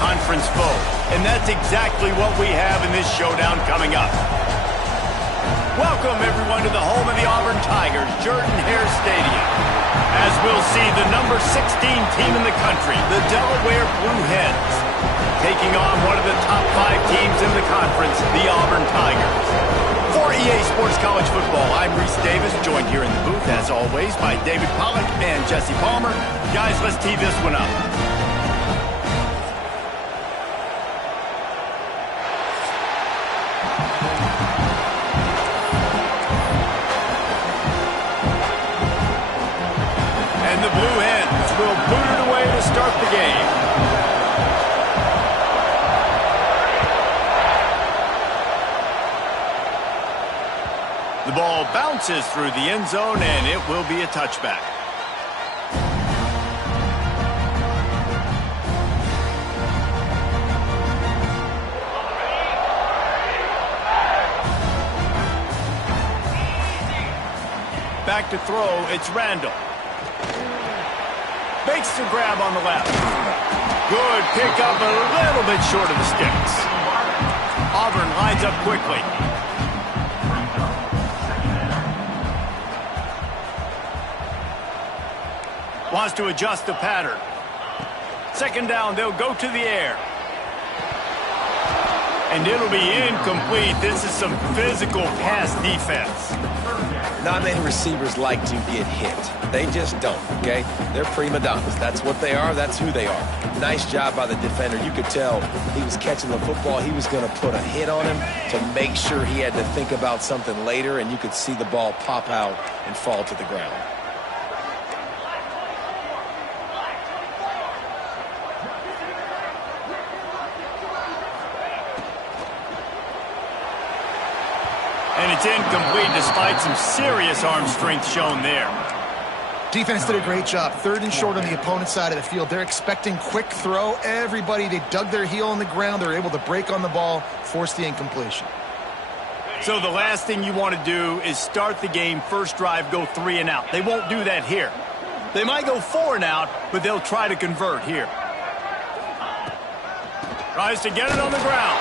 conference foe. And that's exactly what we have in this showdown coming up. Welcome, everyone, to the home of the Auburn Tigers, Jordan-Hare Stadium. As we'll see, the number 16 team in the country, the Delaware Blue Hens, taking on one of the top 5 teams in the conference, the Auburn Tigers. For EA Sports College Football, I'm Reese Davis, joined here in the booth, as always, by David Pollack and Jesse Palmer. Guys, let's tee this one up. And the Blue Hens will boot it away to start the game. The ball bounces through the end zone, and it will be a touchback. Back to throw, it's Randall. Makes the grab on the left. Good pickup, a little bit short of the sticks. Auburn lines up quickly. Wants to adjust the pattern. Second down, they'll go to the air. And it'll be incomplete. This is some physical pass defense. Not many receivers like to get hit. They just don't, okay? They're prima donnas. That's what they are. That's who they are. Nice job by the defender. You could tell he was catching the football. He was going to put a hit on him to make sure he had to think about something later, and you could see the ball pop out and fall to the ground. And it's incomplete despite some serious arm strength shown there. Defense did a great job. Third and short on the opponent's side of the field. They're expecting quick throw. Everybody, they dug their heel on the ground. They're able to break on the ball, force the incompletion. So the last thing you want to do is start the game, first drive, go 3 and out. They won't do that here. They might go 4 and out, but they'll try to convert here. Tries to get it on the ground.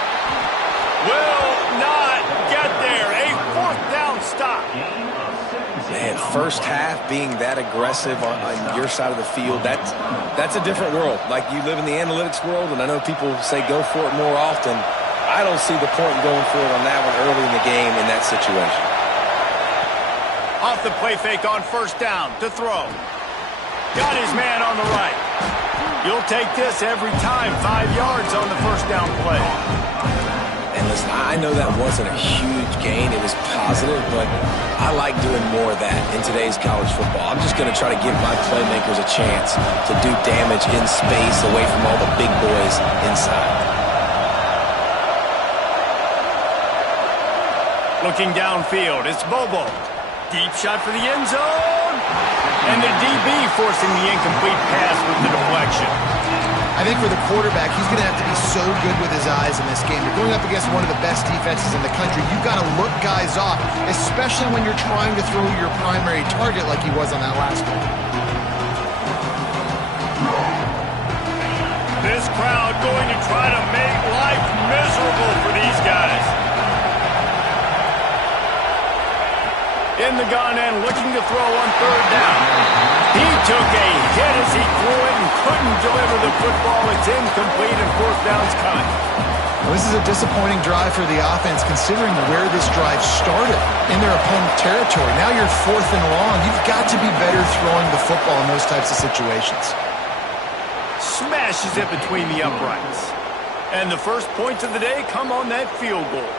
Will not get there. A 4th down stop. Man, first half being that aggressive on your side of the field, that's a different world. Like, you live in the analytics world, and I know people say go for it more often. I don't see the point in going for it on that one early in the game in that situation. Off the play fake on first down to throw. Got his man on the right. You'll take this every time. 5 yards on the first down play. And listen, I know that wasn't a huge gain. It was positive, but I like doing more of that in today's college football. I'm just going to try to give my playmakers a chance to do damage in space away from all the big boys inside. Looking downfield, it's Bobo. Deep shot for the end zone. And the DB forcing the incomplete pass with the deflection. I think for the quarterback, he's going to have to be so good with his eyes in this game. You're going up against one of the best defenses in the country. You've got to look guys off, especially when you're trying to throw your primary target like he was on that last one. This crowd going to try to make life miserable for these guys. In the gun and looking to throw on third down. He took a hit as he threw it and couldn't deliver the football. It's incomplete and 4th down's coming. Well, this is a disappointing drive for the offense considering where this drive started in their opponent territory. Now you're 4th and long. You've got to be better throwing the football in those types of situations. Smashes it between the uprights. And the first points of the day come on that field goal.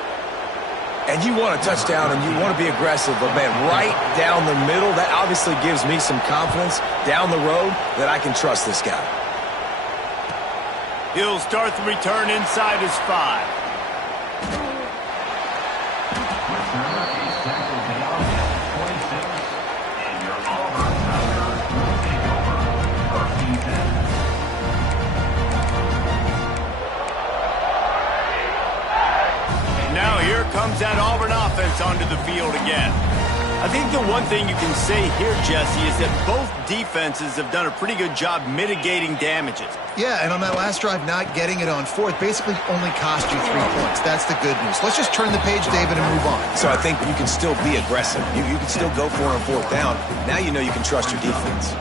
And you want a touchdown and you want to be aggressive, but man, right down the middle, that obviously gives me some confidence down the road that I can trust this guy. He'll start the return inside his 5. Now here comes that Auburn offense onto the field again. I think the one thing you can say here, Jesse, is that both defenses have done a pretty good job mitigating damages. Yeah, and on that last drive, not getting it on fourth basically only cost you 3 points. That's the good news. Let's just turn the page, David, and move on. So I think you can still be aggressive. You can still go for it on fourth down. Now you know you can trust your defense.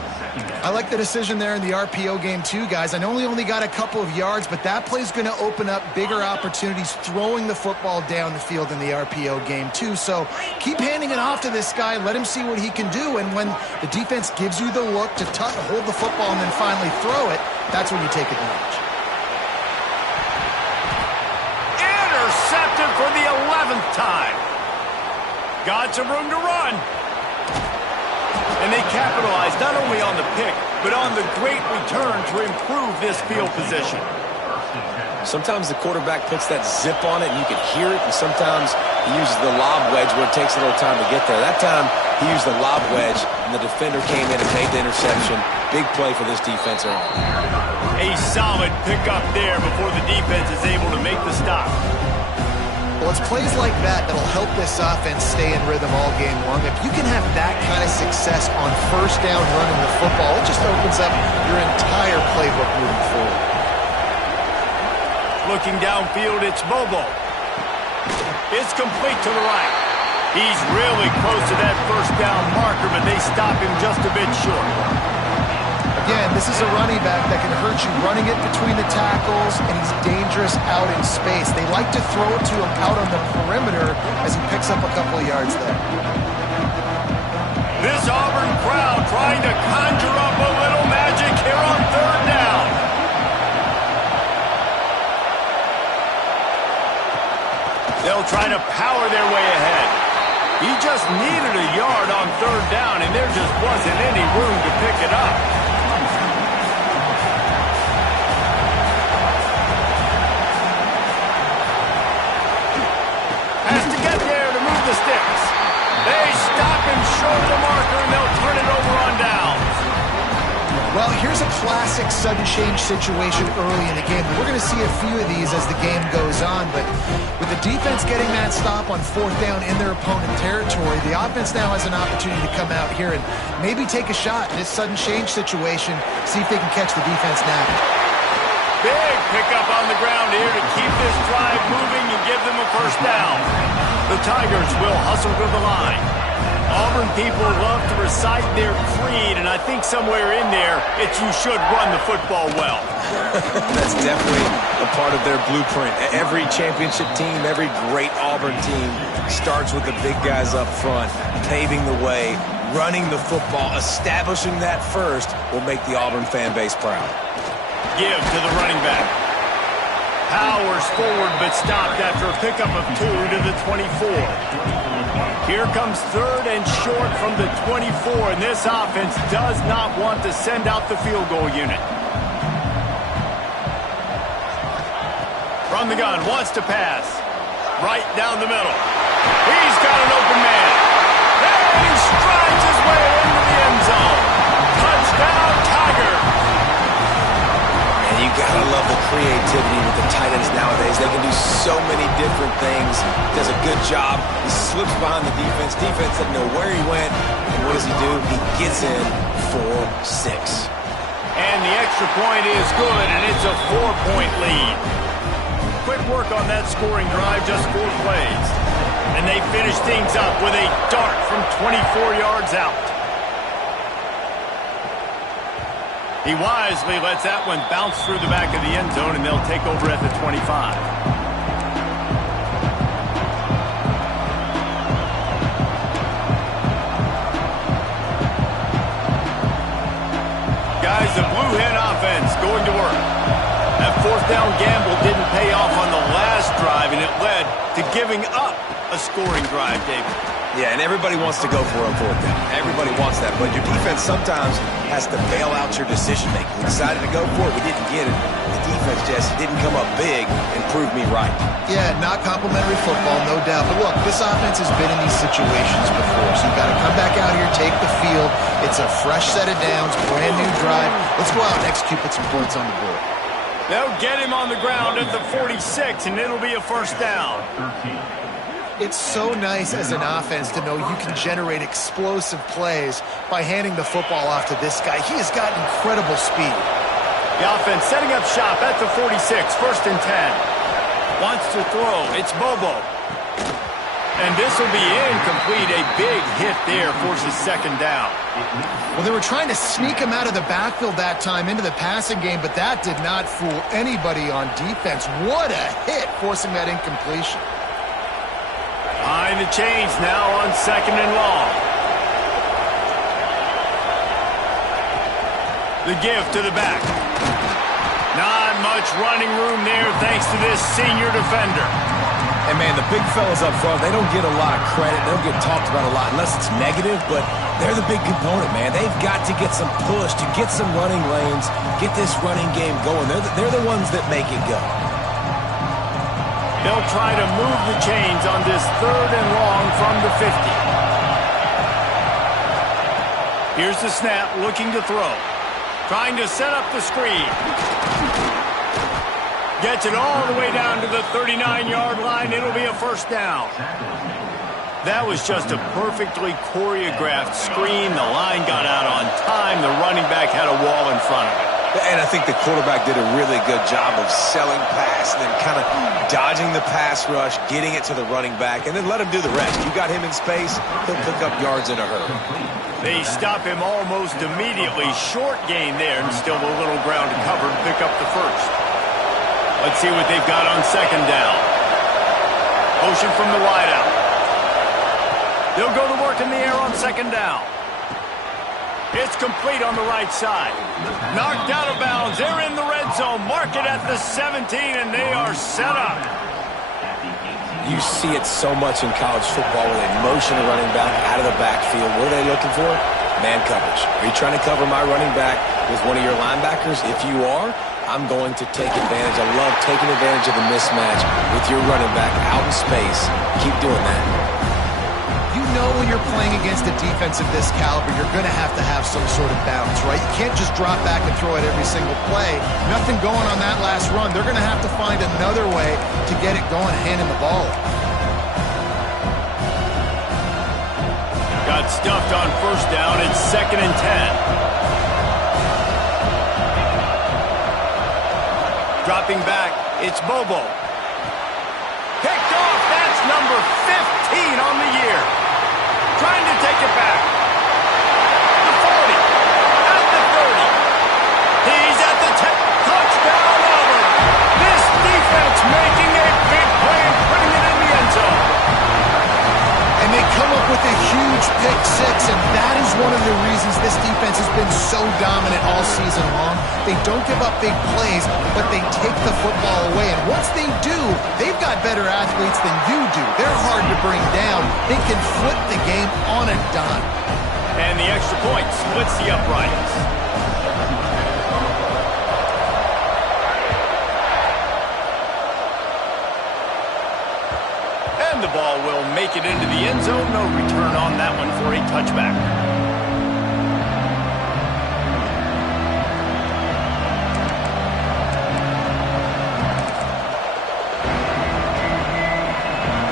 I like the decision there in the RPO game too, guys. I know he only got a couple of yards, but that play's going to open up bigger opportunities throwing the football down the field in the RPO game too. So keep handing it off to this guy. Let him see what he can do. And when the defense gives you the look to hold the football and then finally throw it, that's when you take advantage. Intercepted for the 11th time. Got some room to run. And they capitalized not only on the pick, but on the great return to improve this field position. Sometimes the quarterback puts that zip on it and you can hear it, and sometimes he uses the lob wedge where it takes a little time to get there. That time he used the lob wedge and the defender came in and made the interception. Big play for this defense. A solid pickup there before the defense is able to make the stop. Well, it's plays like that that'll help this offense stay in rhythm all game long. If you can have that kind of success on first down running the football, it just opens up your entire playbook moving forward. Looking downfield, it's Bobo. It's complete to the right. He's really close to that first down marker, but they stop him just a bit short. Again, this is a running back that can hurt you running it between the tackles, and he's dangerous out in space. They like to throw it to him out on the perimeter as he picks up a couple of yards there. This Auburn crowd trying to conjure up a little magic here on third down. They'll try to power their way ahead. He just needed a yard on third down, and there just wasn't any room to pick it up. Has to get there to move the sticks. They stop him short of the marker, and they'll turn it over on downs. Well, here's a classic sudden change situation early in the game. We're going to see a few of these as the game goes on, but with the defense getting that stop on fourth down in their opponent territory, the offense now has an opportunity to come out here and maybe take a shot in this sudden change situation, see if they can catch the defense napping. Big pickup on the ground here to keep this drive moving and give them a first down. The Tigers will hustle to the line. Auburn people love to recite their creed, and I think somewhere in there, it's you should run the football well. That's definitely a part of their blueprint. Every championship team, every great Auburn team starts with the big guys up front, paving the way, running the football, establishing that first will make the Auburn fan base proud. Give to the running back. Powers forward, but stopped after a pickup of 2 to the 24. Here comes third and short from the 24, and this offense does not want to send out the field goal unit. From the gun, wants to pass. Right down the middle. He's got an open man. And he strides his way into the end zone. Touchdown, Tiger. You gotta love the creativity with the tight ends nowadays. They can do so many different things. Does a good job. He slips behind the defense. Defense doesn't know where he went. And what does he do? He gets in for 6. And the extra point is good, and it's a 4-point lead. Quick work on that scoring drive, just 4 plays. And they finish things up with a dart from 24 yards out. He wisely lets that one bounce through the back of the end zone, and they'll take over at the 25. Guys, the Blue Hen offense going to work. That fourth down gamble didn't pay off on the last drive, and it led to giving up a scoring drive, David. Yeah, and everybody wants to go for a fourth down. Everybody wants that, but your defense sometimes has to bail out your decision-making. We decided to go for it. We didn't get it. The defense, Jesse, didn't come up big and prove me right. Yeah, not complimentary football, no doubt. But look, this offense has been in these situations before, so you've got to come back out here, take the field. It's a fresh set of downs, brand new drive. Let's go out and execute, put some points on the board. They'll get him on the ground at the 46, and it'll be a first down. It's so nice as an offense to know you can generate explosive plays by handing the football off to this guy. He has got incredible speed. The offense setting up shop at the 46, 1st and 10. Wants to throw. It's Bobo. And this will be incomplete. A big hit there forces 2nd down. Well, they were trying to sneak him out of the backfield that time into the passing game, but that did not fool anybody on defense. What a hit, forcing that incompletion. Behind the chains now on 2nd and long. The give to the back. Not much running room there thanks to this senior defender. And, man, the big fellas up front, they don't get a lot of credit. They don't get talked about a lot unless it's negative, but they're the big component, man. They've got to get some push, to get some running lanes, get this running game going. They're the ones that make it go. They'll try to move the chains on this 3rd and long from the 50. Here's the snap, looking to throw. Trying to set up the screen. Gets it all the way down to the 39-yard line. It'll be a 1st down. That was just a perfectly choreographed screen. The line got out on time. The running back had a wall in front of it. And I think the quarterback did a really good job of selling pass and then kind of dodging the pass rush, getting it to the running back, and then let him do the rest. You got him in space, he'll pick up yards in a hurry. They stop him almost immediately. Short gain there, and still a little ground to cover to pick up the 1st. Let's see what they've got on 2nd down. Motion from the wideout. They'll go to work in the air on 2nd down. It's complete on the right side. Knocked out of bounds. They're in the red zone. Mark it at the 17, and they are set up. You see it so much in college football where they motion a running back out of the backfield. What are they looking for? Man coverage. Are you trying to cover my running back with one of your linebackers? If you are, I'm going to take advantage. I love taking advantage of the mismatch with your running back out in space. Keep doing that. You know when you're playing against a defense of this caliber, you're going to have some sort of balance, right? You can't just drop back and throw it every single play. Nothing going on that last run. They're going to have to find another way to get it going, handing the ball off. Got stuffed on 1st down. It's 2nd and 10. Dropping back, it's Bobo. Picked off, that's number 15 on the year. Trying to take it back. The 40, at the 30. He's at the 10. Touchdown, Auburn. This defense making a big play and putting it in the end zone. And they come up with a huge pick 6, and that is one of the reasons this defense has been so dominant all season long. They don't give up big plays, but they take the football away. And once they do, they've got better athletes than you do. They're hard to bring down. They can flip the game on a dime. And the extra point splits the uprights. And the ball will make it into the end zone. No return on that one for a touchback.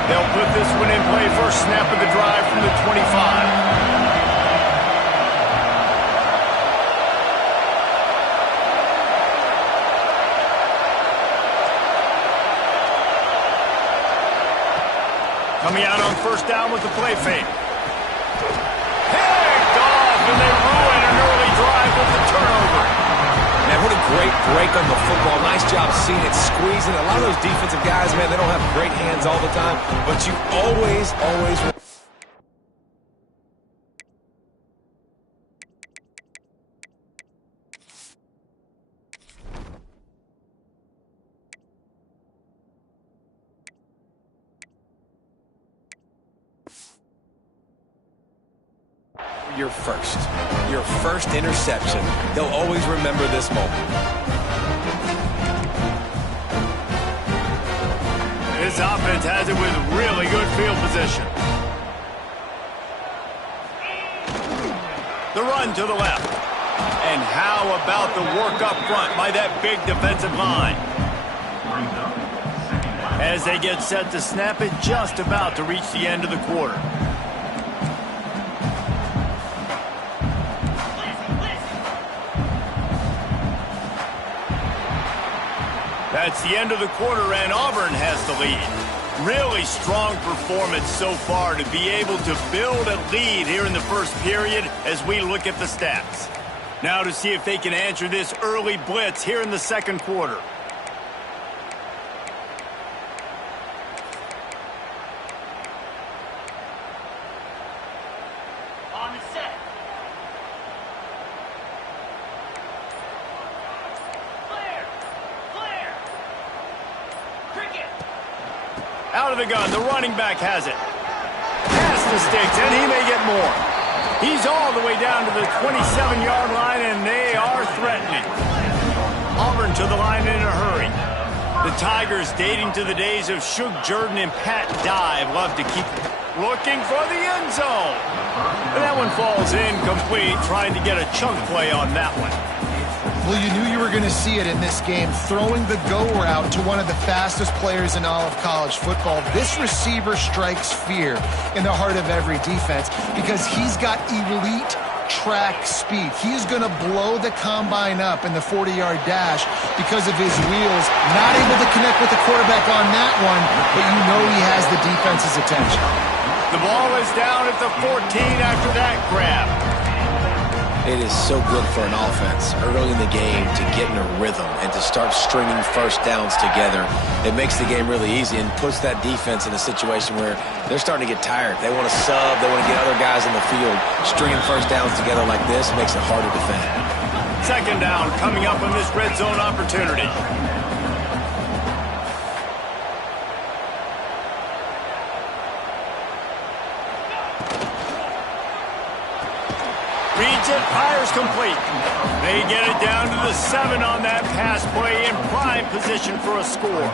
They'll put this one in play. First snap of the drive from the 25. Coming out on 1st down with the play fake. Picked off, and they ruin an early drive with the turnover. Man, what a great break on the football. Nice job seeing it, squeezing. A lot of those defensive guys, man, they don't have great hands all the time, but you always your first interception. They'll always remember this moment. This offense has it with really good field position. The run to the left. And how about the work up front by that big defensive line? As as they get set to snap it, just about to reach the end of the quarter. That's the end of the quarter, and Auburn has the lead. Really strong performance so far to be able to build a lead here in the first period as we look at the stats. Now to see if they can answer this early blitz here in the second quarter. On the set. Clear. Clear. Cricket. Out of the gun, the running back has it. Pass the sticks, and he may get more. He's all the way down to the 27-yard line, and they are threatening. Auburn to the line in a hurry. The Tigers, dating to the days of Shug Jordan and Pat Dye, love to keep looking for the end zone. And that one falls incomplete, trying to get a chunk play on that one. Well, you knew you were going to see it in this game, throwing the go route to one of the fastest players in all of college football. This receiver strikes fear in the heart of every defense because he's got elite track speed. He's going to blow the combine up in the 40-yard dash because of his wheels. Not able to connect with the quarterback on that one, but you know he has the defense's attention. The ball is down at the 14 after that grab. It is so good for an offense early in the game to get in a rhythm and to start stringing first downs together. It makes the game really easy and puts that defense in a situation where they're starting to get tired. They want to sub. They want to get other guys in the field. Stringing first downs together like this makes it hard to defend. Second down coming up on this red zone opportunity. Reads it, fires complete. They get it down to the 7 on that pass play, in prime position for a score.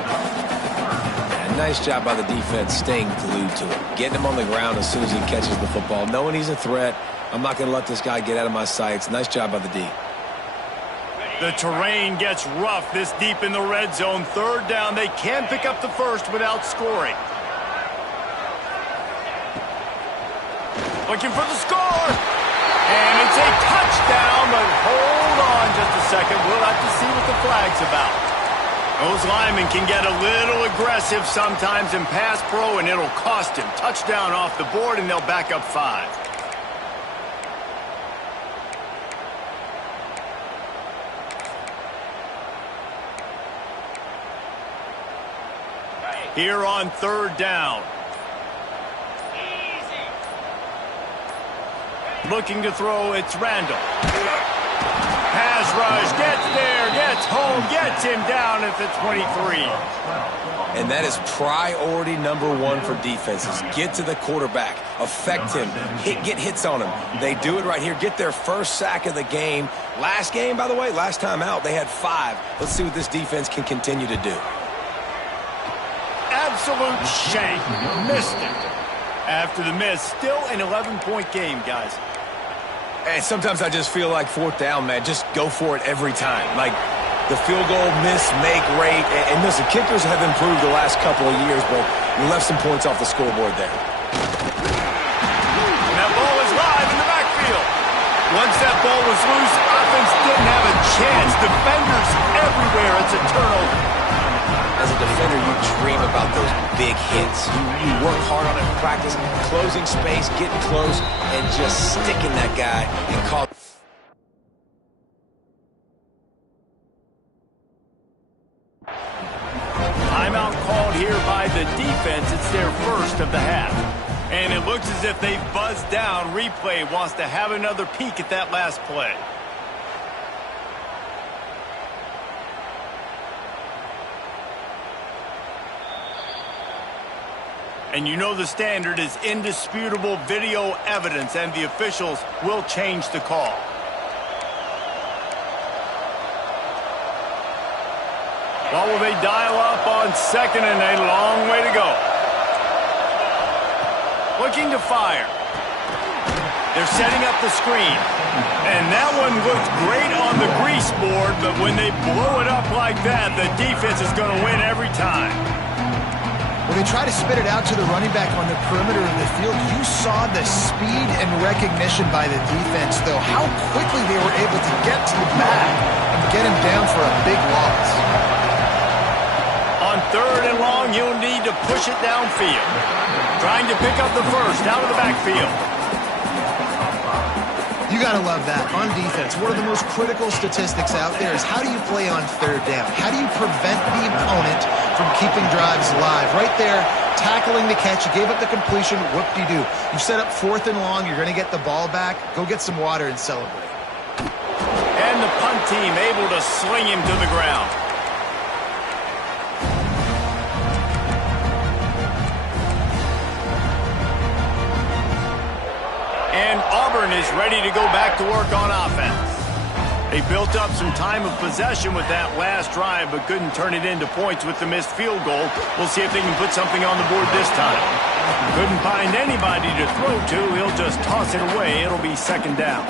And nice job by the defense staying glued to it. Getting him on the ground as soon as he catches the football. Knowing he's a threat, I'm not going to let this guy get out of my sights. Nice job by the D. The terrain gets rough this deep in the red zone. Third down, they can pick up the first without scoring. Looking for the score. And it's a touchdown, but hold on just a second. We'll have to see what the flag's about. Those linemen can get a little aggressive sometimes in pass pro, and it'll cost him. Touchdown off the board, and they'll back up 5. Here on third down. Looking to throw, it's Randall. Pass rush, gets there, gets home, gets him down at the 23. And that is priority number 1 for defenses. Get to the quarterback, affect him, get hits on him. They do it right here, get their first sack of the game. Last game, by the way, last time out, they had 5. Let's see what this defense can continue to do. Absolute shank, missed it. After the miss, still an 11-point game, guys. And sometimes I just feel like fourth down, man, just go for it every time. Like the field goal miss-make rate. And listen, kickers have improved the last couple of years, but you left some points off the scoreboard there. And that ball is live in the backfield. Once that ball was loose, offense didn't have a chance. Defenders everywhere. It's a turnover. As a defender, you dream about those big hits. You work hard on it in practice, closing space, getting close, and just sticking that guy and call. Timeout called here by the defense. It's their first of the half. And it looks as if they've buzzed down. Replay wants to have another peek at that last play. And you know the standard is indisputable video evidence, and the officials will change the call. Well, will they dial up on second, and a long way to go. Looking to fire. They're setting up the screen. And that one looked great on the grease board, but when they blow it up like that, the defense is going to win every time. When they try to spit it out to the running back on the perimeter of the field, you saw the speed and recognition by the defense, though, how quickly they were able to get to the back and get him down for a big loss. On 3rd and long, you'll need to push it downfield. Trying to pick up the first out of the backfield. You got to love that. On defense, one of the most critical statistics out there is how do you play on 3rd down? How do you prevent the opponent from keeping drives alive? Right there, tackling the catch. You gave up the completion. Whoop-de-doo. You set up 4th and long. You're going to get the ball back. Go get some water and celebrate. And the punt team able to sling him to the ground. And Auburn is ready to go back to work on offense. They built up some time of possession with that last drive, but couldn't turn it into points with the missed field goal. We'll see if they can put something on the board this time. Couldn't find anybody to throw to. He'll just toss it away. It'll be 2nd down.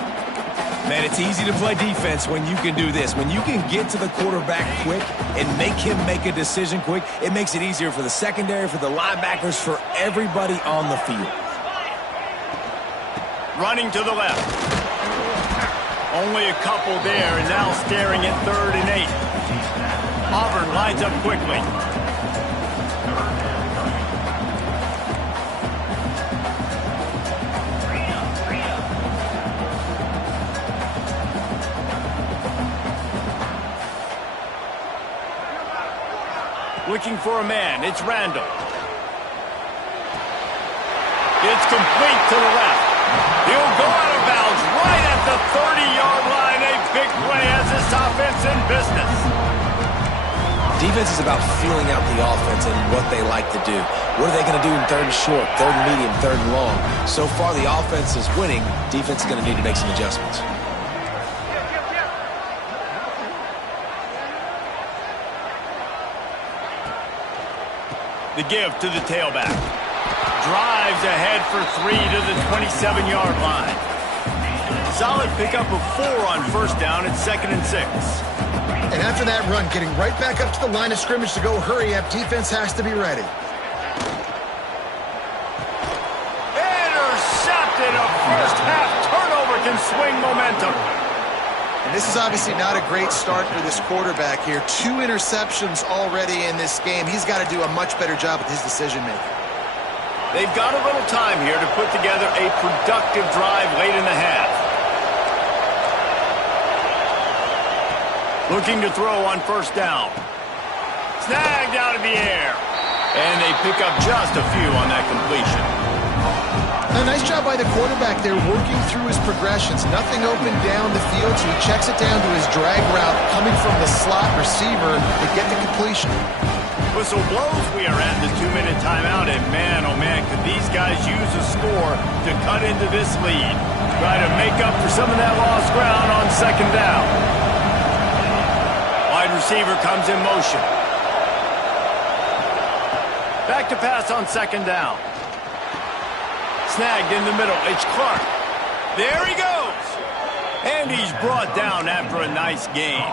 Man, it's easy to play defense when you can do this. When you can get to the quarterback quick and make him make a decision quick, it makes it easier for the secondary, for the linebackers, for everybody on the field. Running to the left. Only a couple there, and now staring at 3rd and 8. Auburn lines up quickly. Looking for a man. It's Randall. It's complete to the left. He'll go out of bounds right at the 30-yard line. A big play as this offense in business. Defense is about feeling out the offense and what they like to do. What are they going to do in 3rd and short, 3rd and medium, 3rd and long? So far, the offense is winning. Defense is going to need to make some adjustments. The give to the tailback. Drives ahead for 3 to the 27-yard line. Solid pickup of 4 on 1st down at 2nd and 6. And after that run, getting right back up to the line of scrimmage to go hurry up, defense has to be ready. Intercepted. A first-half turnover can swing momentum. And this is obviously not a great start for this quarterback here. 2 interceptions already in this game. He's got to do a much better job with his decision-making. They've got a little time here to put together a productive drive late in the half. Looking to throw on 1st down. Snagged out of the air. And they pick up just a few on that completion. A nice job by the quarterback there, working through his progressions. Nothing open down the field, so he checks it down to his drag route, coming from the slot receiver to get the completion. Whistle blows. We are at the 2-minute timeout, and man, oh man, could these guys use a score to cut into this lead. Try to make up for some of that lost ground on 2nd down. Wide receiver comes in motion. Back to pass on 2nd down. Snagged in the middle. It's Clark. There he goes. And he's brought down after a nice gain.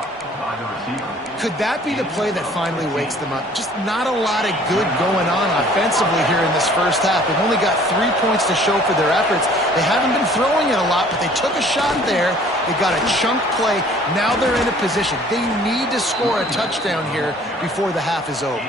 Could that be the play that finally wakes them up? Just not a lot of good going on offensively here in this 1st half. They've only got 3 points to show for their efforts. They haven't been throwing it a lot, but they took a shot there. They got a chunk play. Now they're in a position. They need to score a touchdown here before the half is over.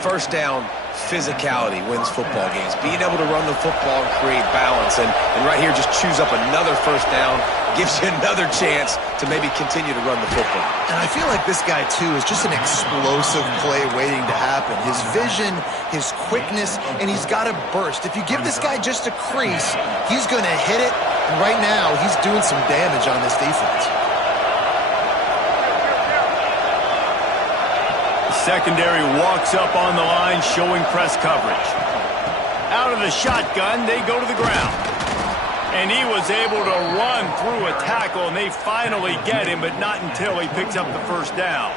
1st down, physicality wins football games. Being able to run the football and create balance. And right here, just choose up another 1st down. Gives you another chance to maybe continue to run the football. And I feel like this guy, too, is just an explosive play waiting to happen. His vision, his quickness, and he's got a burst. If you give this guy just a crease, he's going to hit it. And right now, he's doing some damage on this defense. The secondary walks up on the line, showing press coverage. Out of the shotgun, they go to the ground. And he was able to run through a tackle, and they finally get him, but not until he picks up the 1st down.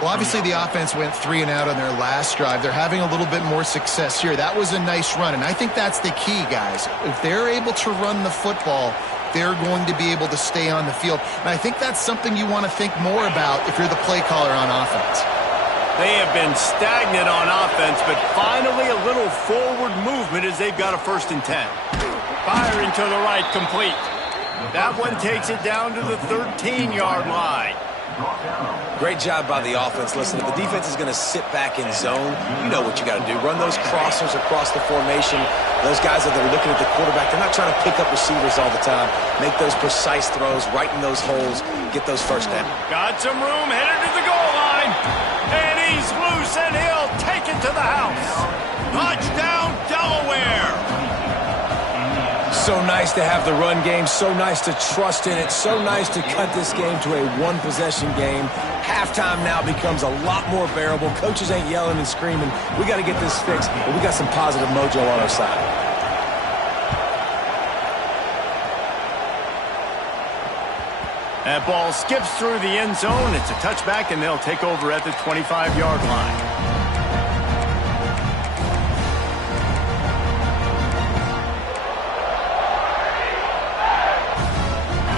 Well, obviously the offense went 3 and out on their last drive. They're having a little bit more success here. That was a nice run, and I think that's the key, guys. If they're able to run the football, they're going to be able to stay on the field. And I think that's something you want to think more about if you're the play caller on offense. They have been stagnant on offense, but finally a little forward movement as they've got a 1st and 10. Firing to the right, complete. That one takes it down to the 13-yard line. Great job by the offense. Listen, if the defense is going to sit back in zone, you know what you got to do. Run those crossers across the formation. Those guys that are looking at the quarterback, they're not trying to pick up receivers all the time. Make those precise throws, right in those holes, get those 1st down. Got some room, headed to the goal line. And he's loose, and he'll take it to the house. Touchdown, Delaware. So nice to have the run game, so nice to trust in it, so nice to cut this game to a 1-possession game. Halftime now becomes a lot more bearable. Coaches ain't yelling and screaming. We got to get this fixed, but we got some positive mojo on our side. That ball skips through the end zone. It's a touchback, and they'll take over at the 25-yard line.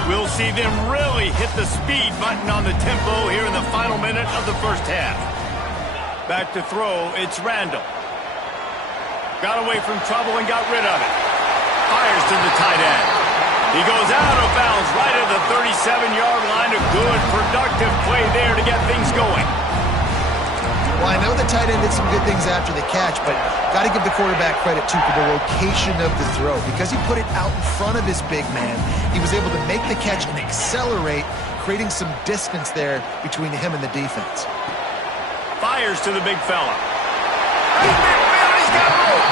We'll see them really hit the speed button on the tempo here in the final minute of the 1st half. Back to throw, it's Randall. Got away from trouble and got rid of it. Fires to the tight end. He goes out of bounds right at the 37-yard line. A good, productive play there to get things going. Well, I know the tight end did some good things after the catch, but got to give the quarterback credit, too, for the location of the throw. Because he put it out in front of his big man, he was able to make the catch and accelerate, creating some distance there between him and the defense. Fires to the big fella. He's got room.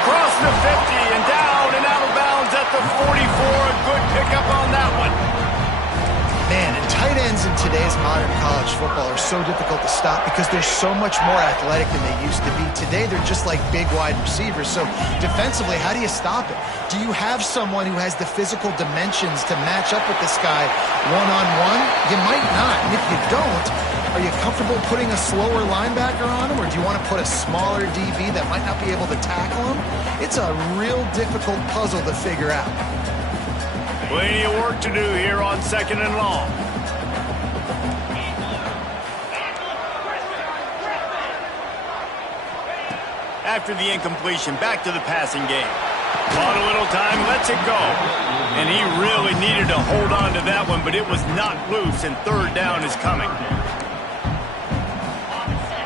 Across the 50 and down and out of bounds at the 44. A good pickup on that one. Man, and tight ends in today's modern college football are so difficult to stop because they're so much more athletic than they used to be. Today, they're just like big, wide receivers. So defensively, how do you stop it? Do you have someone who has the physical dimensions to match up with this guy one-on-one? You might not. And if you don't, are you comfortable putting a slower linebacker on him, or do you want to put a smaller DB that might not be able to tackle him? It's a real difficult puzzle to figure out. Plenty of work to do here on 2nd and long. After the incompletion, back to the passing game. Bought a little time, lets it go. And he really needed to hold on to that one, but it was not loose, and 3rd down is coming.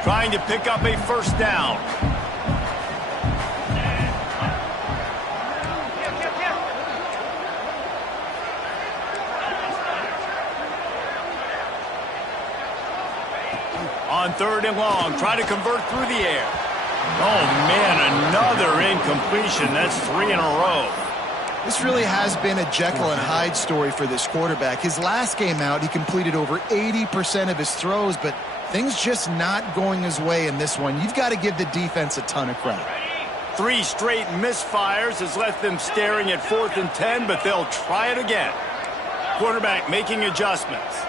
Trying to pick up a 1st down. On 3rd and long, try to convert through the air. Oh, man, another incompletion. That's 3 in a row. This really has been a Jekyll and Hyde story for this quarterback. His last game out, he completed over 80% of his throws, but things just not going his way in this one. You've got to give the defense a ton of credit. 3 straight misfires has left them staring at 4th and 10, but they'll try it again. Quarterback making adjustments.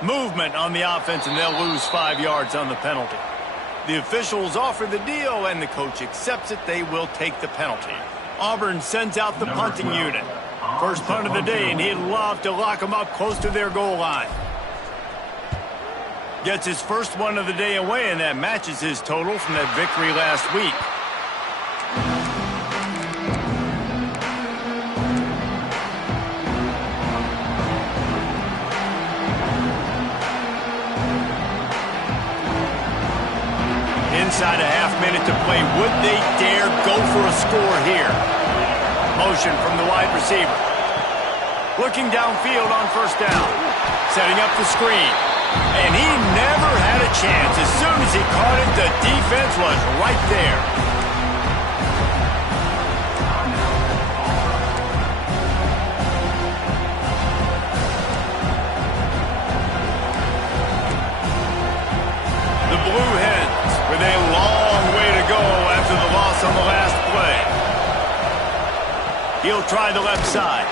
Movement on the offense, and they'll lose 5 yards on the penalty. The officials offer the deal, and the coach accepts it. They will take the penalty. Auburn sends out the punting unit. First punt of the day, and he'd love to lock them up close to their goal line. Gets his first one of the day away, and that matches his total from that victory last week. Inside a half minute to play. Would they dare go for a score here? Motion from the wide receiver. Looking downfield on 1st down. Setting up the screen. And he never had a chance. As soon as he caught it, the defense was right there. The Blue Hens with a long way to go after the loss on the last play. He'll try the left side.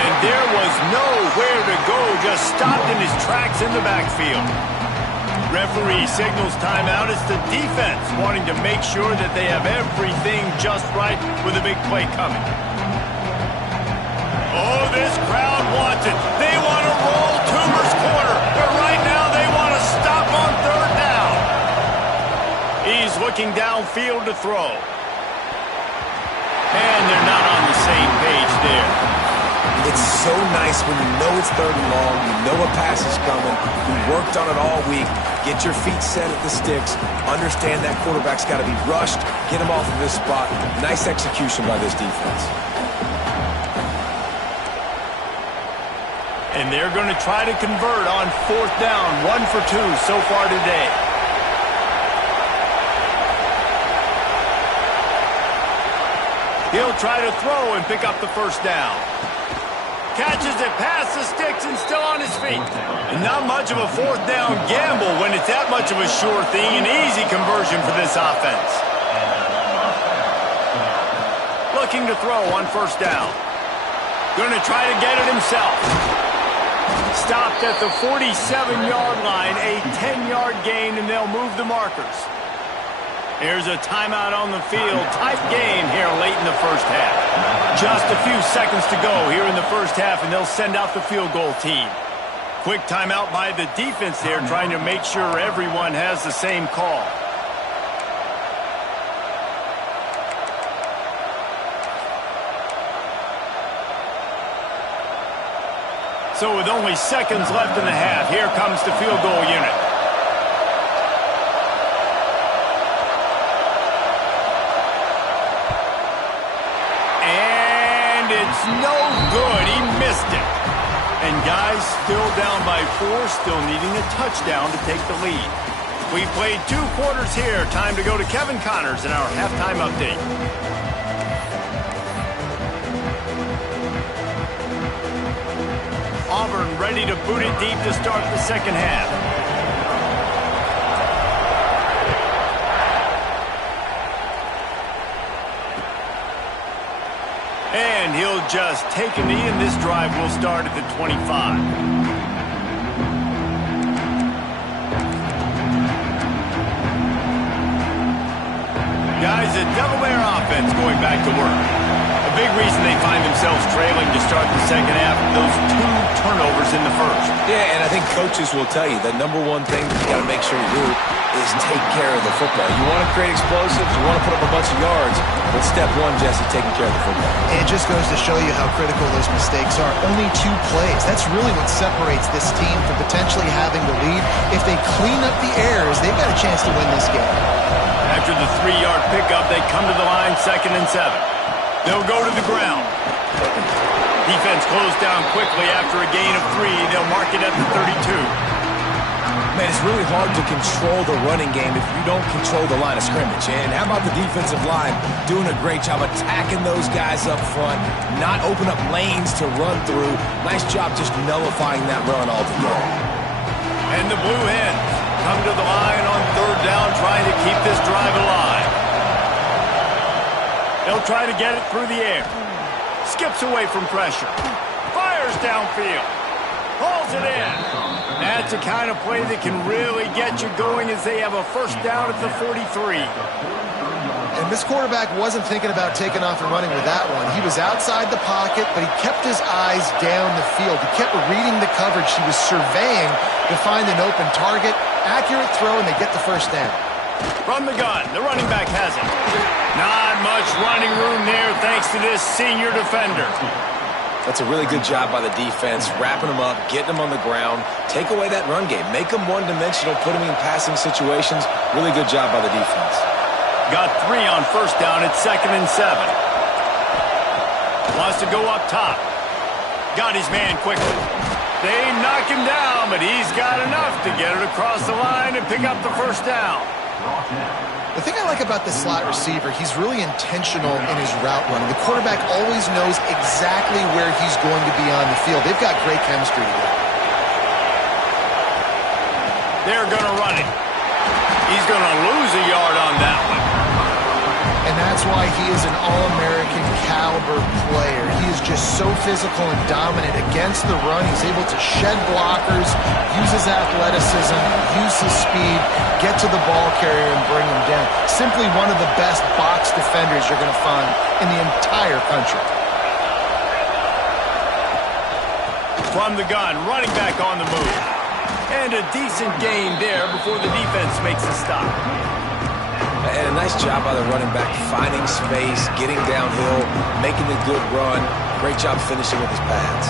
And there was nowhere to go, just stopped in his tracks in the backfield. Referee signals timeout. It's the defense wanting to make sure that they have everything just right with a big play coming. Oh, this crowd wants it. They want to roll Toomer's corner, but right now they want to stop on third down. He's looking downfield to throw. And they're not on the same page there. It's so nice when you know it's third and long, you know a pass is coming, you worked on it all week, get your feet set at the sticks, understand that quarterback's got to be rushed, get him off of this spot. Nice execution by this defense. And they're going to try to convert on fourth down, 1 for 2 so far today. He'll try to throw and pick up the first down. Catches it past the sticks and still on his feet. And not much of a fourth down gamble when it's that much of a sure thing. An easy conversion for this offense. Looking to throw on first down. Going to try to get it himself. Stopped at the 47-yard line, a 10-yard gain, and they'll move the markers. Here's a timeout on the field. Tight game here late in the first half. Just a few seconds to go here in the first half, and they'll send out the field goal team. Quick timeout by the defense there, trying to make sure everyone has the same call. So with only seconds left in the half, here comes the field goal unit. It's no good. He missed it. And guys, still down by 4, still needing a touchdown to take the lead. We played 2 quarters here. Time to go to Kevin Connors in our halftime update. Auburn ready to boot it deep to start the second half. And he'll just take a knee, and this drive will start at the 25. Guys, the Delaware offense going back to work. A big reason they find themselves trailing to start the second half, those 2 turnovers in the first. Yeah, and I think coaches will tell you that number one thing you got to make sure you do is take care of the football. You want to create explosives, you want to put up a bunch of yards, but step 1, Jesse, taking care of the football. And it just goes to show you how critical those mistakes are. Only 2 plays. That's really what separates this team from potentially having the lead. If they clean up the errors, they've got a chance to win this game. After the 3-yard pickup, they come to the line, 2nd and 7. They'll go to the ground. Defense closed down quickly after a gain of 3. They'll mark it at the 32. Man, it's really hard to control the running game if you don't control the line of scrimmage. And how about the defensive line doing a great job attacking those guys up front, not open up lanes to run through. Nice job just nullifying that run altogether. And the Blue Hens come to the line on 3rd down, trying to keep this drive alive. They'll try to get it through the air. Skips away from pressure. Fires downfield. Hauls it in. That's the kind of play that can really get you going as they have a first down at the 43. And this quarterback wasn't thinking about taking off and running with that one. He was outside the pocket, but he kept his eyes down the field. He kept reading the coverage. He was surveying to find an open target. Accurate throw, and they get the first down. From the gun, the running back has it. Not much running room there thanks to this senior defender. That's a really good job by the defense, wrapping them up, getting them on the ground, take away that run game, make them one-dimensional, put them in passing situations. Really good job by the defense. Got 3 on first down at 2nd and 7. Wants to go up top. Got his man quickly. They knock him down, but he's got enough to get it across the line and pick up the first down. The thing I like about the slot receiver, he's really intentional in his route running. The quarterback always knows exactly where he's going to be on the field. They've got great chemistry together. They're going to run it. He's going to lose a yard on that one. And that's why he is an All-American caliber player. He is just so physical and dominant against the run. He's able to shed blockers, use his athleticism, use his speed, get to the ball carrier and bring him down. Simply one of the best box defenders you're going to find in the entire country. From the gun, running back on the move. And a decent gain there before the defense makes a stop. And a nice job by the running back, finding space, getting downhill, making a good run. Great job finishing with his pads.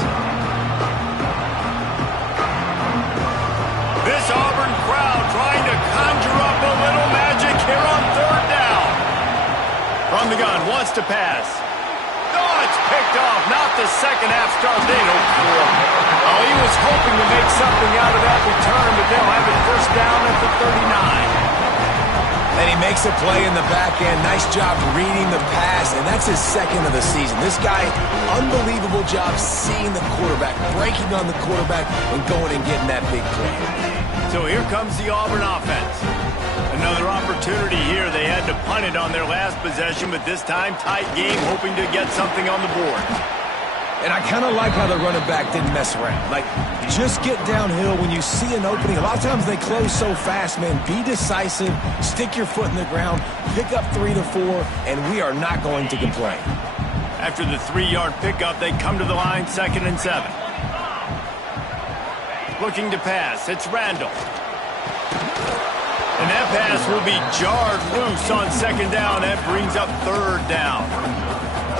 This Auburn crowd trying to conjure up a little magic here on third down. From the gun, wants to pass. Oh, it's picked off. Not the second half start they hoped for. Oh, he was hoping to make something out of that return, but they'll have it first down at the 39. And he makes a play in the back end. Nice job reading the pass, and that's his second of the season. This guy, unbelievable job seeing the quarterback, breaking on the quarterback, and going and getting that big play. So here comes the Auburn offense. Another opportunity here. They had to punt it on their last possession, but this time tight game, hoping to get something on the board. And I kind of like how the running back didn't mess around. Like, just get downhill when you see an opening. A lot of times they close so fast, man. Be decisive, stick your foot in the ground, pick up 3 to 4, and we are not going to complain. After the 3-yard pickup, they come to the line, 2nd and 7. Looking to pass, it's Randall. And that pass will be jarred loose on 2nd down. That brings up 3rd down.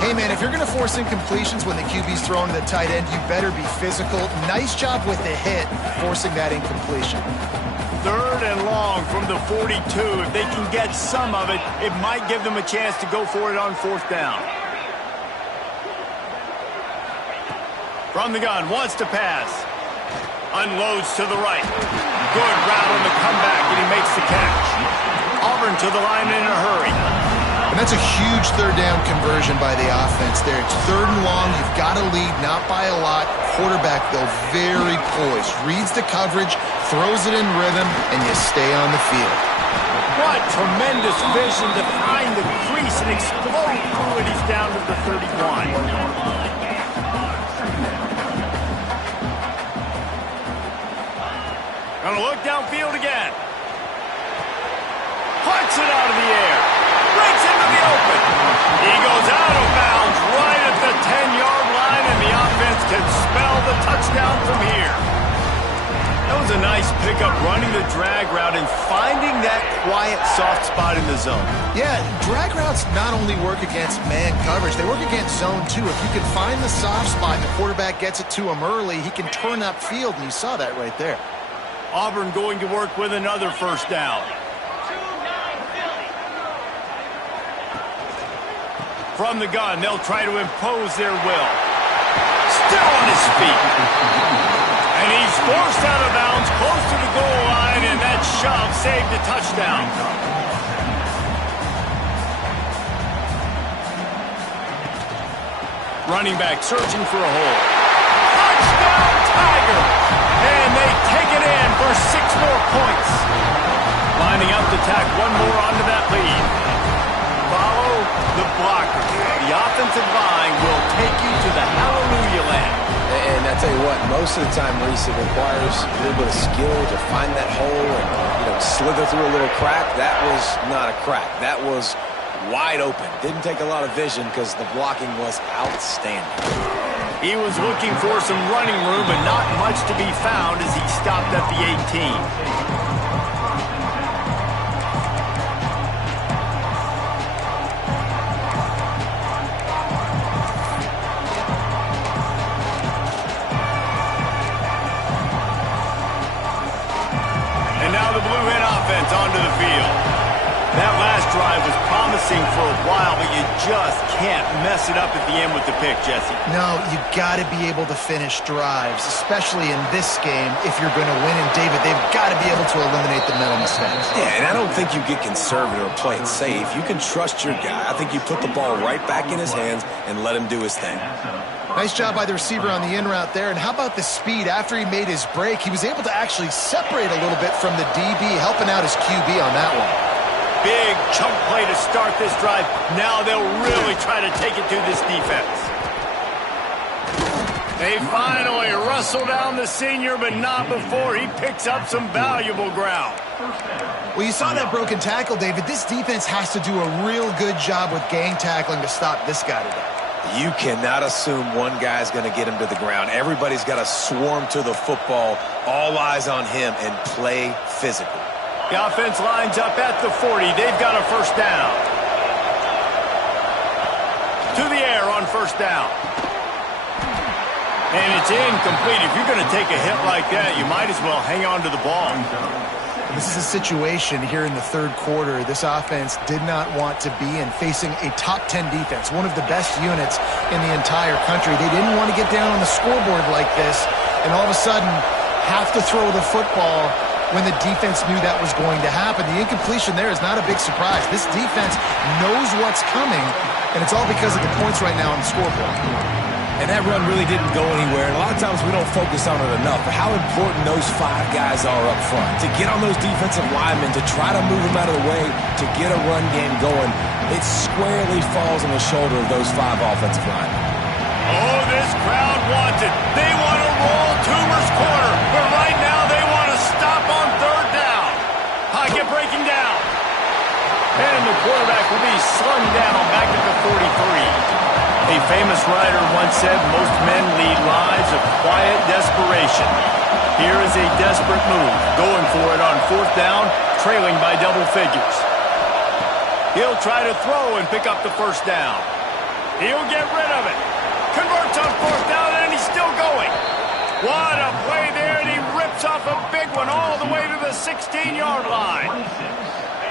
Hey, man, if you're going to force incompletions when the QB's throwing to the tight end, you better be physical. Nice job with the hit, forcing that incompletion. 3rd and long from the 42. If they can get some of it, it might give them a chance to go for it on 4th down. From the gun, wants to pass. Unloads to the right. Good route on the comeback, and he makes the catch. Auburn to the line in a hurry. And that's a huge 3rd down conversion by the offense there. It's 3rd and long. You've got to lead, not by a lot. Quarterback, though, very poised. Reads the coverage, throws it in rhythm, and you stay on the field. What tremendous vision to find the crease and explode through it. He's down to the 31. Gonna look downfield again. Puts it out of the air. Breaks into the open. He goes out of bounds right at the 10-yard line, and the offense can spell the touchdown from here. That was a nice pickup, running the drag route and finding that quiet, soft spot in the zone. Yeah, drag routes not only work against man coverage, they work against zone too. If you can find the soft spot and the quarterback gets it to him early, he can turn upfield, and you saw that right there. Auburn going to work with another 1st down. From the gun, they'll try to impose their will. Still on his feet. And he's forced out of bounds, close to the goal line, and that shove saved a touchdown. Running back searching for a hole. Touchdown, Tiger! And they take it in for 6 more points. Lining up to tack one more onto that lead. Follow the blocker. The offensive line will take you to the hallelujah land. And I tell you what, most of the time, Reese, it requires a little bit of skill to find that hole and, slither through a little crack. That was not a crack. That was wide open. Didn't take a lot of vision because the blocking was outstanding. He was looking for some running room, but not much to be found as he stopped at the 18. Onto the field. That last drive was promising for a while, but you just can't mess it up at the end with the pick, Jesse. No, you got to be able to finish drives, especially in this game. If you're going to win, and David, they've got to be able to eliminate the mental mistakes. Yeah, and I don't think you get conservative or play it safe. You can trust your guy. I think you put the ball right back in his hands and let him do his thing. Nice job by the receiver on the in route there. And how about the speed after he made his break? He was able to actually separate a little bit from the DB, helping out his QB on that one. Big chunk play to start this drive. Now they'll really try to take it to this defense. They finally wrestle down the senior, but not before he picks up some valuable ground. Well, you saw that broken tackle, David. This defense has to do a real good job with gang tackling to stop this guy today. You cannot assume one guy's going to get him to the ground. Everybody's got to swarm to the football, all eyes on him, and play physical. The offense lines up at the 40. They've got a first down. To the air on first down. And it's incomplete. If you're going to take a hit like that, you might as well hang on to the ball. This is a situation here in the third quarter this offense did not want to be in, facing a top 10 defense, one of the best units in the entire country. They didn't want to get down on the scoreboard like this and all of a sudden have to throw the football when the defense knew that was going to happen. The incompletion there is not a big surprise. This defense knows what's coming, and it's all because of the points right now on the scoreboard. And that run really didn't go anywhere. And a lot of times we don't focus on it enough, but how important those 5 guys are up front. To get on those defensive linemen, to try to move them out of the way, to get a run game going, it squarely falls on the shoulder of those 5 offensive linemen. Oh, this crowd wants it. They want to roll Toomer's corner, but right now they want to stop on third down. Pocket breaking down. And the quarterback will be slung down back at the 43. A famous writer once said, most men lead lives of quiet desperation. Here is a desperate move, going for it on fourth down, trailing by double figures. He'll try to throw and pick up the first down. He'll get rid of it. Converts on fourth down, and he's still going. What a play there, and he rips off a big one all the way to the 16-yard line.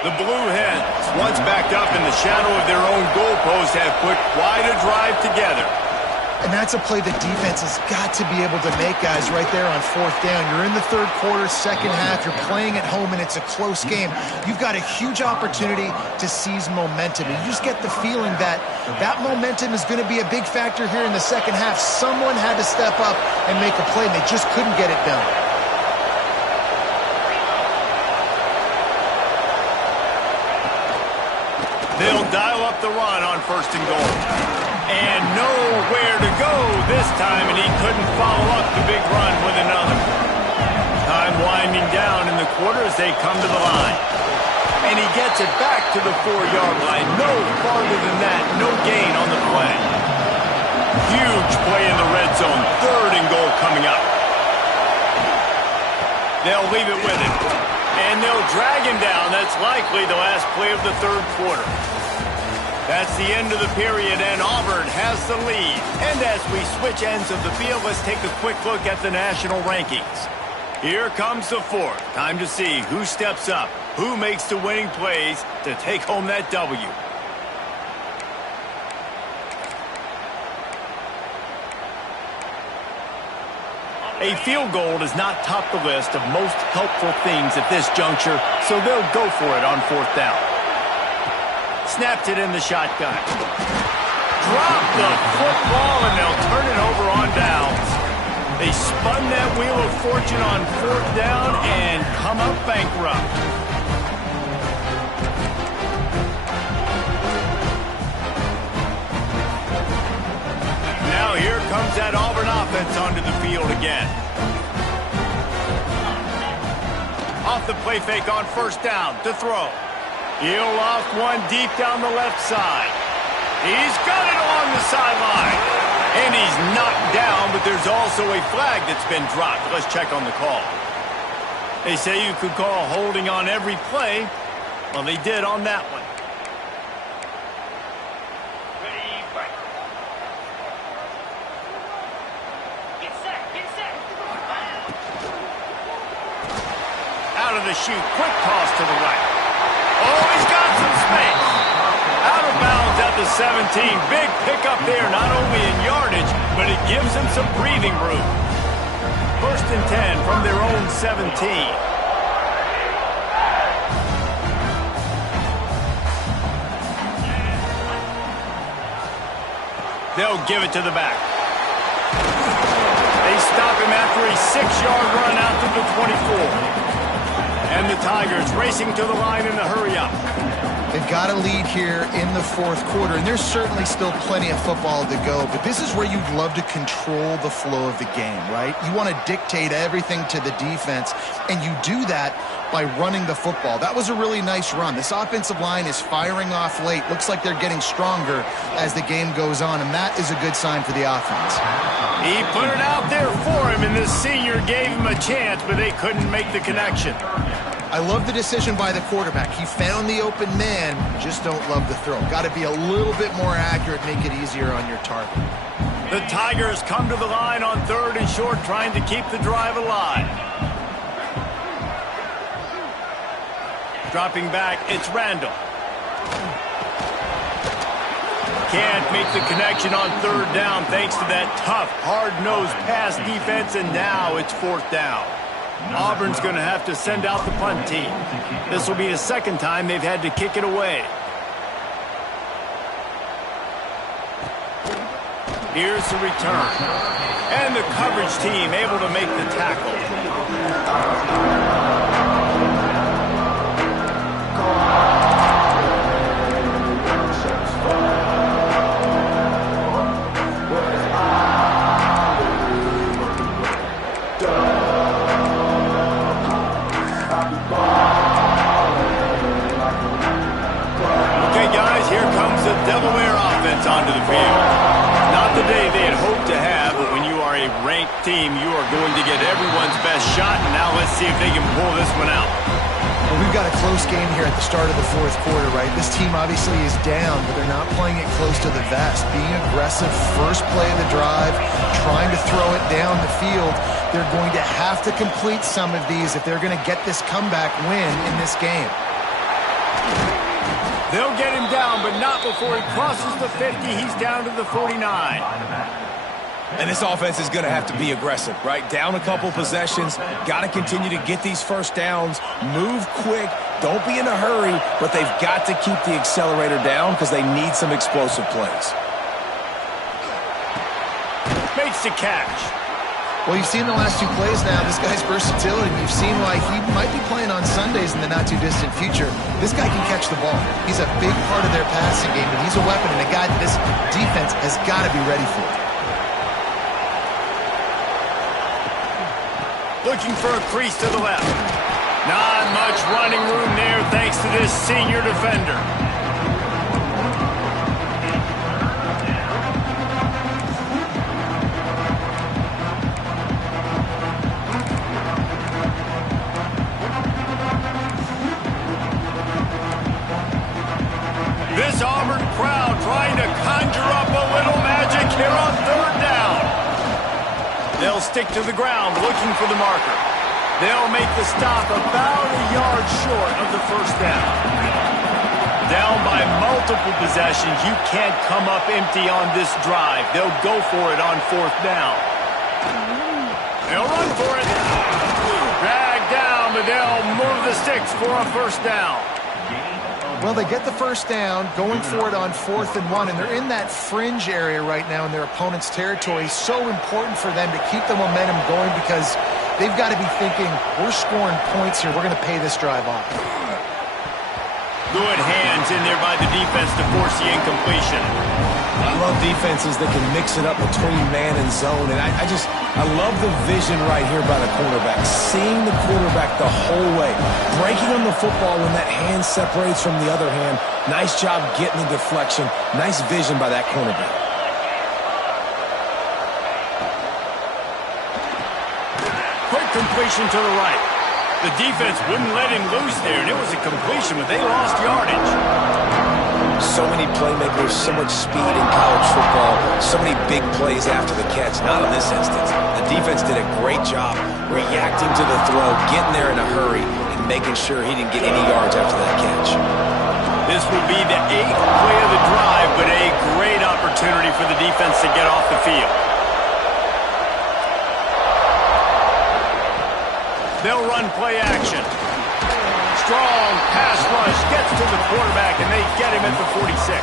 The Blue Hens, once backed up in the shadow of their own goalpost, have put quite a drive together. And that's a play the defense has got to be able to make, guys, right there on fourth down. You're in the third quarter, second half. You're playing at home, and it's a close game. You've got a huge opportunity to seize momentum. And you just get the feeling that that momentum is going to be a big factor here in the second half. Someone had to step up and make a play, and they just couldn't get it done. They'll dial up the run on first and goal. And nowhere to go this time, and he couldn't follow up the big run with another. Time winding down in the quarter as they come to the line. And he gets it back to the 4-yard line. No farther than that, no gain on the play. Huge play in the red zone. Third and goal coming up. They'll leave it with him. And they'll drag him down. That's likely the last play of the third quarter. That's the end of the period, and Auburn has the lead. And as we switch ends of the field, let's take a quick look at the national rankings. Here comes the fourth. Time to see who steps up, who makes the winning plays to take home that W. A field goal does not top the list of most helpful things at this juncture, so they'll go for it on fourth down. Snapped it in the shotgun. Drop the football, and they'll turn it over on downs. They spun that wheel of fortune on fourth down and come up bankrupt. Now here comes that Auburn offense onto the field again. Off the play fake on first down to throw. He'll loft one deep down the left side. He's got it along the sideline. And he's knocked down, but there's also a flag that's been dropped. Let's check on the call. They say you could call holding on every play. Well, they did on that one. Ready, fight. Get set, get set. Out of the chute, quick toss to the right. Oh, he's got some space. Out of bounds at the 17. Big pickup there, not only in yardage, but it gives him some breathing room. First and 10 from their own 17. They'll give it to the back. They stop him after a 6-yard run out to the 24. And the Tigers racing to the line in a hurry-up. They've got a lead here in the fourth quarter, and there's certainly still plenty of football to go, but this is where you'd love to control the flow of the game, right? You want to dictate everything to the defense, and you do that by running the football. That was a really nice run. This offensive line is firing off late. Looks like they're getting stronger as the game goes on, and that is a good sign for the offense. He put it out there for him, and this senior gave him a chance, but they couldn't make the connection. I love the decision by the quarterback. He found the open man, just don't love the throw. Got to be a little bit more accurate, make it easier on your target. The Tigers come to the line on 3rd and short, trying to keep the drive alive. Dropping back, it's Randall. Can't make the connection on 3rd down thanks to that tough, hard-nosed pass defense, and now it's 4th down. Auburn's going to have to send out the punt team. This will be the second time they've had to kick it away. Here's the return. And the coverage team able to make the tackle. Delaware offense onto the field. Not the day they had hoped to have, but when you are a ranked team, you are going to get everyone's best shot, and now let's see if they can pull this one out. Well, we've got a close game here at the start of the fourth quarter, right? This team obviously is down, but they're not playing it close to the vest. Being aggressive, first play of the drive, trying to throw it down the field. They're going to have to complete some of these if they're going to get this comeback win in this game. They'll get him down, but not before he crosses the 50. He's down to the 49. And this offense is going to have to be aggressive, right? Down a couple possessions, got to continue to get these first downs, move quick, don't be in a hurry, but they've got to keep the accelerator down because they need some explosive plays. Makes the catch. Well, you've seen the last two plays now, this guy's versatility. You've seen why he might be playing on Sundays in the not-too-distant future. This guy can catch the ball. He's a big part of their passing game, and he's a weapon and a guy that this defense has got to be ready for. Looking for a crease to the left. Not much running room there thanks to this senior defender. This Auburn crowd trying to conjure up a little magic here on 3rd down. They'll stick to the ground looking for the marker. They'll make the stop about a yard short of the first down. Down by multiple possessions, you can't come up empty on this drive. They'll go for it on 4th down. They'll run for it. Dragged down, but they'll move the sticks for a first down. Well, they get the first down, going for it on 4th and 1, and they're in that fringe area right now in their opponent's territory. So important for them to keep the momentum going because they've got to be thinking, we're scoring points here. We're going to pay this drive off. Good hands in there by the defense to force the incompletion. I love defenses that can mix it up between man and zone, and I love the vision right here by the quarterback, seeing the quarterback the whole way, breaking on the football when that hand separates from the other hand. Nice job getting the deflection. Nice vision by that cornerback. Quick completion to the right. The defense wouldn't let him loose there, and it was a completion, but they lost yardage. So many playmakers, so much speed in college football, so many big plays after the catch. Not in this instance. The defense did a great job reacting to the throw, getting there in a hurry, and making sure he didn't get any yards after that catch. This will be the 8th play of the drive, but a great opportunity for the defense to get off the field. They'll run play action. Strong pass rush gets to the quarterback, and they get him at the 46.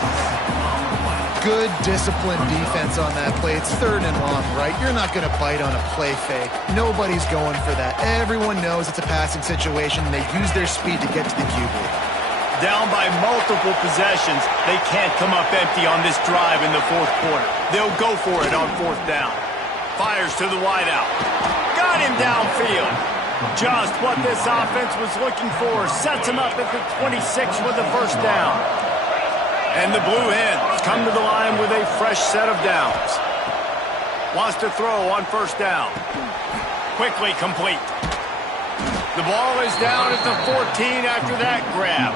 Good, disciplined defense on that play. It's 3rd and long, right? You're not going to bite on a play fake. Nobody's going for that. Everyone knows it's a passing situation. They use their speed to get to the QB. Down by multiple possessions, they can't come up empty on this drive in the 4th quarter. They'll go for it on 4th down. Fires to the wideout. Got him downfield. Just what this offense was looking for. Sets him up at the 26 with the 1st down. And the Blue Hens come to the line with a fresh set of downs. Wants to throw on 1st down. Quickly complete. The ball is down at the 14 after that grab.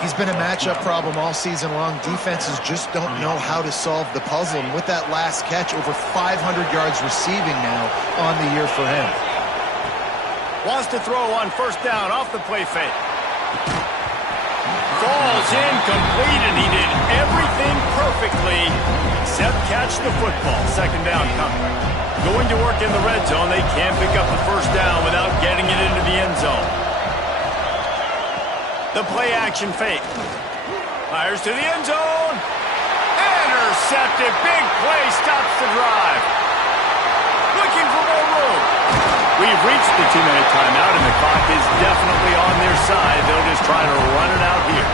He's been a matchup problem all season long. Defenses just don't know how to solve the puzzle. And with that last catch, over 500 yards receiving now on the year for him. Wants to throw on 1st down off the play fake. Falls incomplete, and he did everything perfectly except catch the football. 2nd down coming. Going to work in the red zone. They can't pick up the 1st down without getting it into the end zone. The play action fake. Fires to the end zone. Intercepted. Big play stops the drive. Looking for more room. We've reached the 2-minute timeout, and the clock is definitely on their side. They'll just try to run it out here.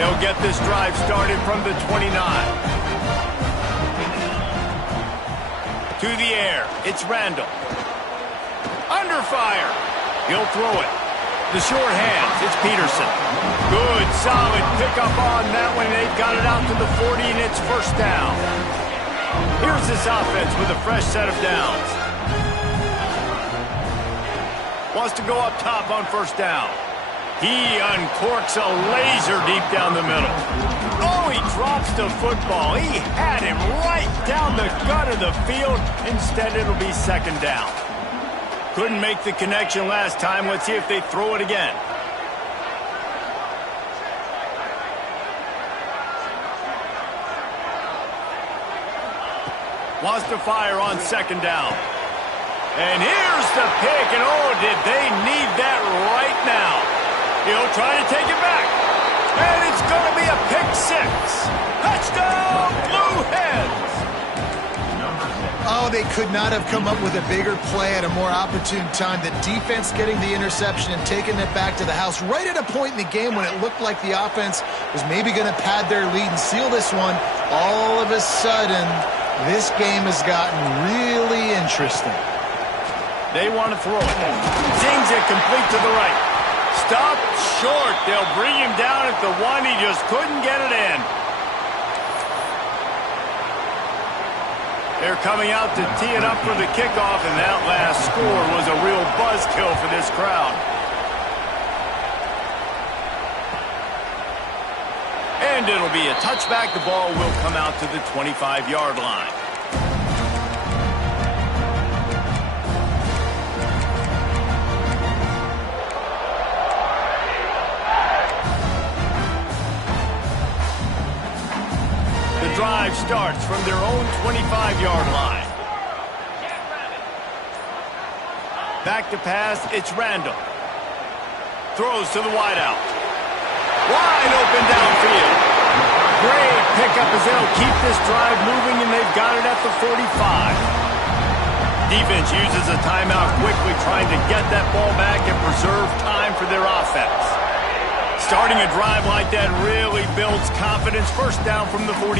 They'll get this drive started from the 29. To the air, it's Randall. Under fire. He'll throw it. The short hands, it's Peterson. Good, solid pickup on that one. They've got it out to the 40, and it's 1st down. Here's this offense with a fresh set of downs. Wants to go up top on 1st down. He uncorks a laser deep down the middle. Oh, he drops the football. He had him right down the gut of the field. Instead, it'll be 2nd down. Couldn't make the connection last time. Let's see if they throw it again. Wants to fire on 2nd down. And here's the pick, and oh, did they need that right now. He'll try to take it back. And it's going to be a pick 6. Touchdown, Blue Hens! Oh, they could not have come up with a bigger play at a more opportune time. The defense getting the interception and taking it back to the house right at a point in the game when it looked like the offense was maybe going to pad their lead and seal this one. All of a sudden, this game has gotten really interesting. They want to throw it. Zings it complete to the right. Stopped short. They'll bring him down at the 1. He just couldn't get it in. They're coming out to tee it up for the kickoff, and that last score was a real buzzkill for this crowd. And it'll be a touchback. The ball will come out to the 25-yard line. Drive starts from their own 25-yard line. Back to pass, it's Randall. Throws to the wideout. Wide open downfield. Great pickup as they'll keep this drive moving, and they've got it at the 45. Defense uses a timeout quickly, trying to get that ball back and preserve time for their offense. Starting a drive like that really builds confidence. 1st down from the 45.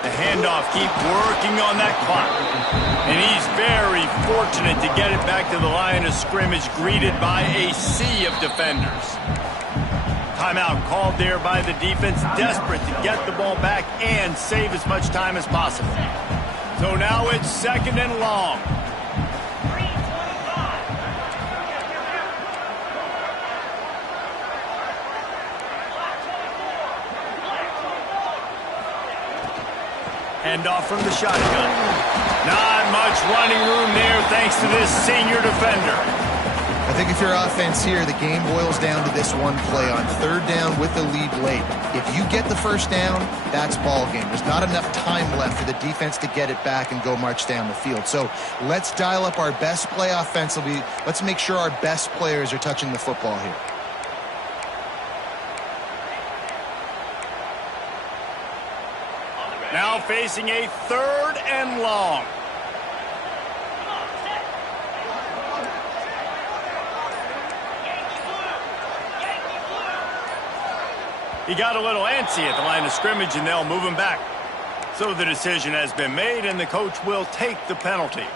The handoff, keep working on that clock. And he's very fortunate to get it back to the line of scrimmage, greeted by a sea of defenders. Timeout called there by the defense, desperate to get the ball back and save as much time as possible. So now it's 2nd and long. Handoff from the shotgun. Not much running room there thanks to this senior defender. I think if you're offense here, the game boils down to this one play on third down with the lead late. If you get the first down, that's ball game. There's not enough time left for the defense to get it back and go march down the field. So let's dial up our best play offensively. Let's make sure our best players are touching the football here. Now facing a 3rd and long. He got a little antsy at the line of scrimmage, and they'll move him back. So the decision has been made, and the coach will take the penalty.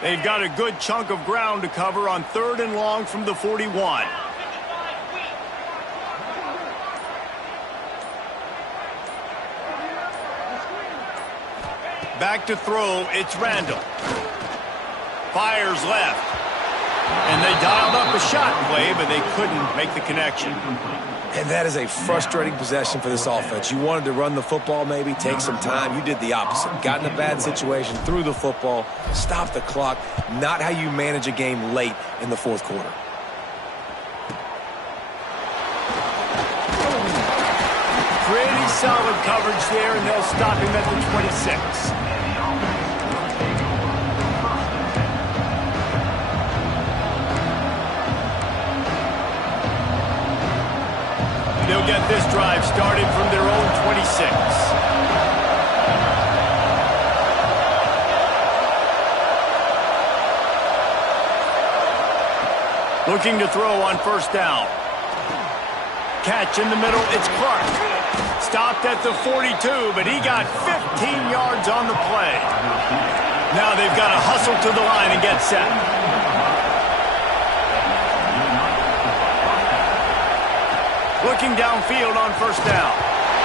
They've got a good chunk of ground to cover on 3rd and long from the 41. Back to throw, it's Randall. Fires left. And they dialed up a shot play, but they couldn't make the connection. And that is a frustrating possession for this offense. You wanted to run the football, maybe take some time. You did the opposite. Got in a bad situation, threw the football, stopped the clock. Not how you manage a game late in the 4th quarter. Pretty solid coverage there, and they'll stop him at the 26. They'll get this drive started from their own 26. Looking to throw on 1st down. Catch in the middle, it's Clark. Stopped at the 42, but he got 15 yards on the play. Now they've got to hustle to the line and get set. Looking downfield on 1st down.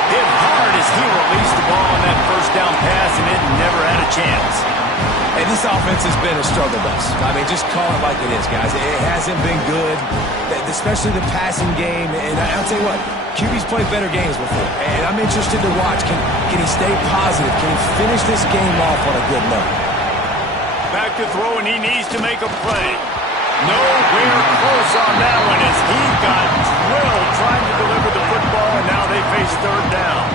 Hit hard as he released the ball on that 1st down pass, and it never had a chance. Hey, this offense has been a struggle bus. I mean, just call it like it is, guys. It hasn't been good, especially the passing game. And I'll tell you what, QB's played better games before. And I'm interested to watch. Can he stay positive? Can he finish this game off on a good note? Back to throw, and he needs to make a play. Nowhere close on that one as he got drilled trying to deliver the football, and now they face 3rd down.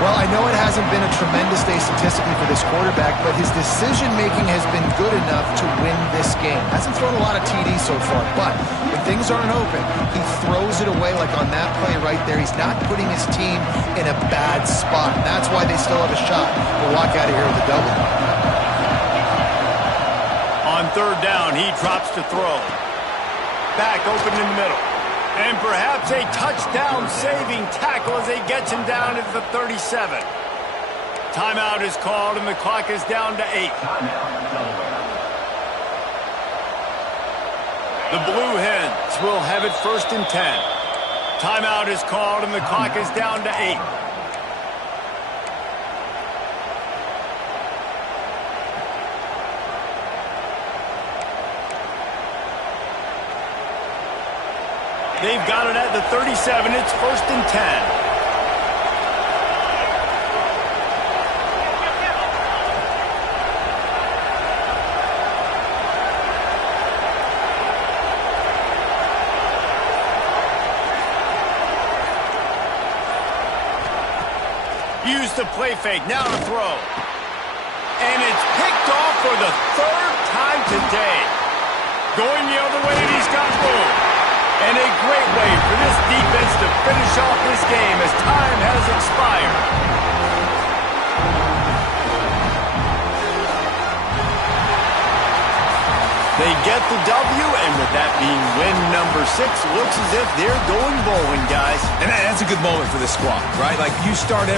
Well, I know it hasn't been a tremendous day statistically for this quarterback, but his decision-making has been good enough to win this game. Hasn't thrown a lot of TDs so far, but when things aren't open, he throws it away like on that play right there. He's not putting his team in a bad spot, and that's why they still have a shot to walk out of here with a W. On 3rd down, he drops to throw. Back open in the middle. And perhaps a touchdown-saving tackle as he gets him down at the 37. Timeout is called, and the clock is down to 8. The Blue Hens will have it 1st and 10. Timeout is called, and the clock is down to 8. They've got it at the 37. It's 1st and 10. Use the play fake. Now to throw. And it's picked off for the 3rd time today. Going the other way, and he's got room. And a great way for this defense to finish off this game as time has expired. They get the W, and with that being win number 6, looks as if they're going bowling, guys. And that's a good moment for this squad, right? Like, you start every